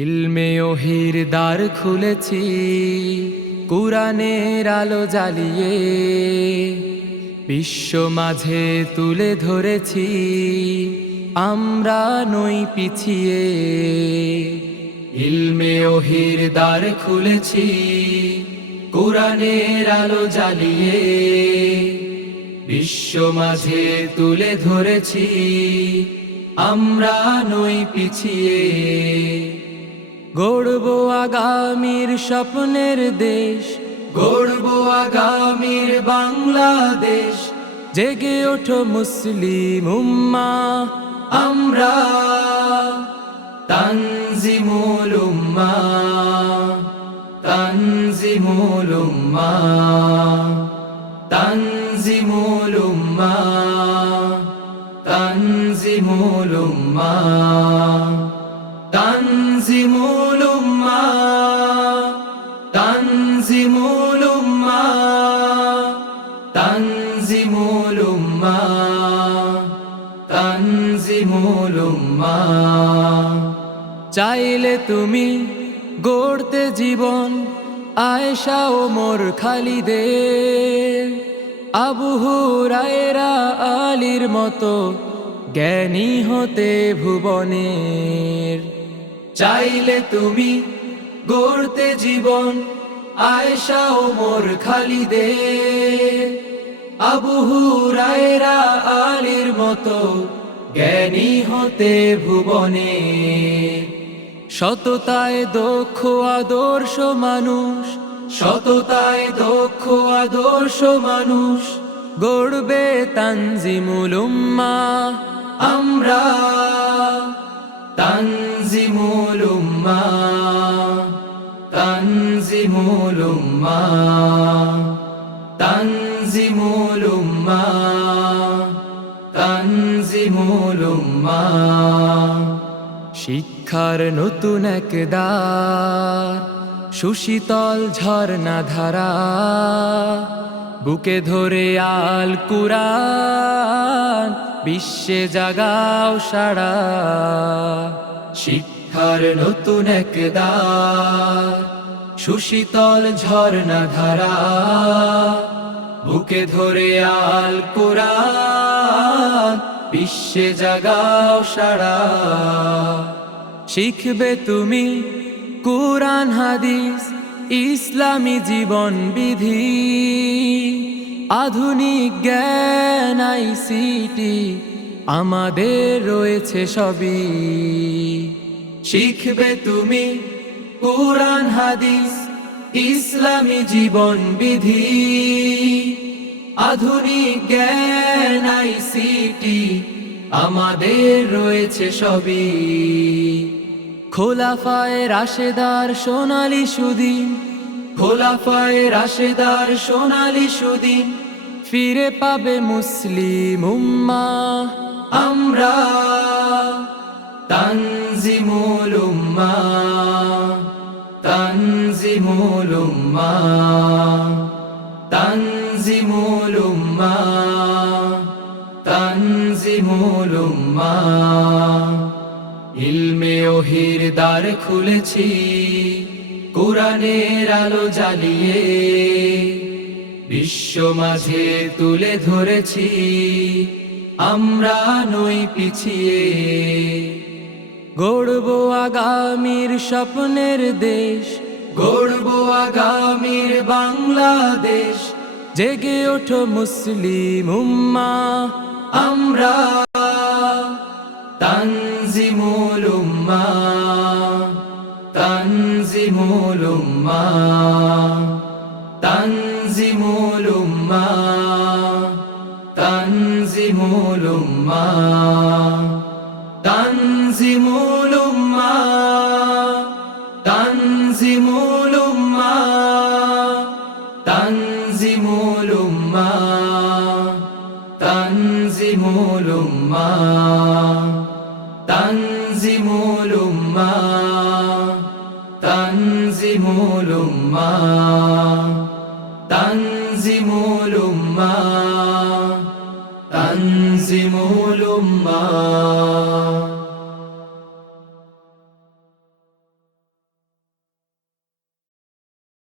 ইলমে ওহির দ্বার খুলেছি, কুরআনের আলো জ্বালিয়ে বিশ্ব মাঝে তুলে ধরেছি, আমরা নই পিছিয়ে। ইলমে ওহির দ্বার খুলেছি, কুরআনের আলো জ্বালিয়ে বিশ্ব মাঝে তুলে ধরেছি, আমরা নই পিছিয়ে। গড়ব আগামীর স্বপ্নের দেশ, গড়ব আগামীর বাংলাদেশ। জেগে ওঠো মুসলিম উম্মাহ, আমরা তানজিমুল উম্মাহ, তানজিমুল উম্মাহ, তানজিমুল উম্মাহ, তানজিমুল উম্মাহ, তানজিমুল উম্মাহ, তানজিমুল উম্মাহ, তানজিমুল উম্মাহ, তানজিমুল উম্মাহ। চাইলে তুমি গড়তে জীবন আয়েশা ওমর খালিদের, আবু হুরায়রা আলীর মতো জ্ঞানী হতে ভুবনের। চাইলে তুমি গড়তে জীবন আয়েশা ওমর খালিদের, আবু হুরায়রা আলীর মতো জ্ঞানী হতে ভুবনের। সততায় দক্ষ আদর্শ মানুষ, সততায় দক্ষ আদর্শ মানুষ গড়বে তানজিমুল উম্মাহ, আমরা তানজিমুল উম্মাহ, তানজিমুল উম্মাহ, তানজিমুল উম্মাহ, তানজিমুল উম্মাহ। শিক্ষার নতুন এক দ্বার, সুশীতল ঝর্ণা ধারা, বুকে ধরে আল কুরআন বিশ্বে জাগাও সাড়া। শিক্ষার নতুন এক দ্বার, সুশীতল ঝর্ণা ধারা, বুকে ধরে আল কুরআন বিশ্বে জাগাও সাড়া। শিখবে তুমি কুরআন হাদিস ইসলামী জীবন বিধি, আধুনিক জ্ঞান আইসিটি আমাদের রয়েছে সবই। শিখবে তুমি কুরআন হাদিস ইসলামী জীবন বিধি, আধুনিক জ্ঞান আইসিটি আমাদের রয়েছে সবই। খোলাফায়ে রাশেদার সোনালী সুদিন, খোলাফায়ে রাশেদার সোনালী সুদিন ফিরে পাবে মুসলিম উম্মাহ, আমরা তানজিমুল উম্মাহ, তানজিমুল উম্মাহ, তানজিমুল উম্মাহ, তানজিমুল উম্মাহ। ইলমে ওহির দ্বার খুলেছি, কুরআনের আলো জ্বালিয়ে বিশ্ব মাঝে তুলে ধরেছি, আমরা নই পিছিয়ে। গড়ব আগামীর স্বপ্নের দেশ, গড়ব আগামীর বাংলাদেশ। জেগে ওঠো মুসলিম উম্মাহ, আমরা তানজিমুল উম্মাহ, তানজিমুল উম্মাহ, তানজিমুল উম্মাহ, তানজিমুল উম্মাহ, তানজিমুল উম্মাহ, তানজিমুল উম্মাহ, তানজিমুল উম্মাহ, তানজিমুল উম্মাহ, তানজিমুল উম্মাহ, তানজিমুল উম্মাহ, তানজিমুল উম্মাহ, তানজিমুল উম্মাহ।